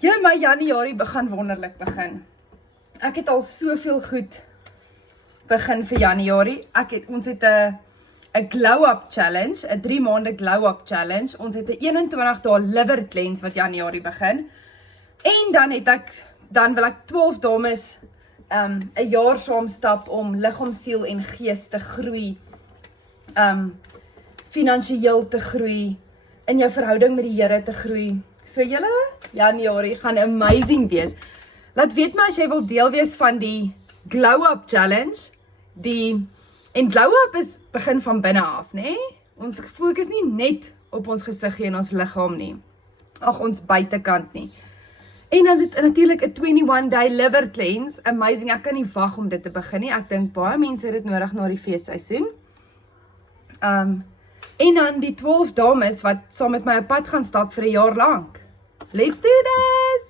Ja, my Januarie gaan wonderlik begin. Ek het al soveel goed begin vir Januarie. Ons het 'n glow-up challenge, 'n 3 maande glow-up challenge. Ons het 'n 21 dae liver cleanse wat Januarie begin. En dan wil ek 12 dames 'n jaar saam stap om liggaam, siel en gees te groei. Finansiëel te groei, in jou verhouding met die Here te groei. So julle, Januarie gaan amazing wees. Laat weet my as jy wil deel wees van die glow-up challenge. En glow-up is begin van binne af, né? Ons fokus nie net op ons gesiggie en ons liggaam nie. Ons buitekant nie. En dan is dit natuurlik 'n 21-day liver cleanse. Amazing, ek kan nie wag om dit te begin nie. Ek dink baie mense het dit nodig na die feesseisoen. En dan die 12 dames wat saam met my op pad gaan stap vir 'n jaar lank. Let's do this!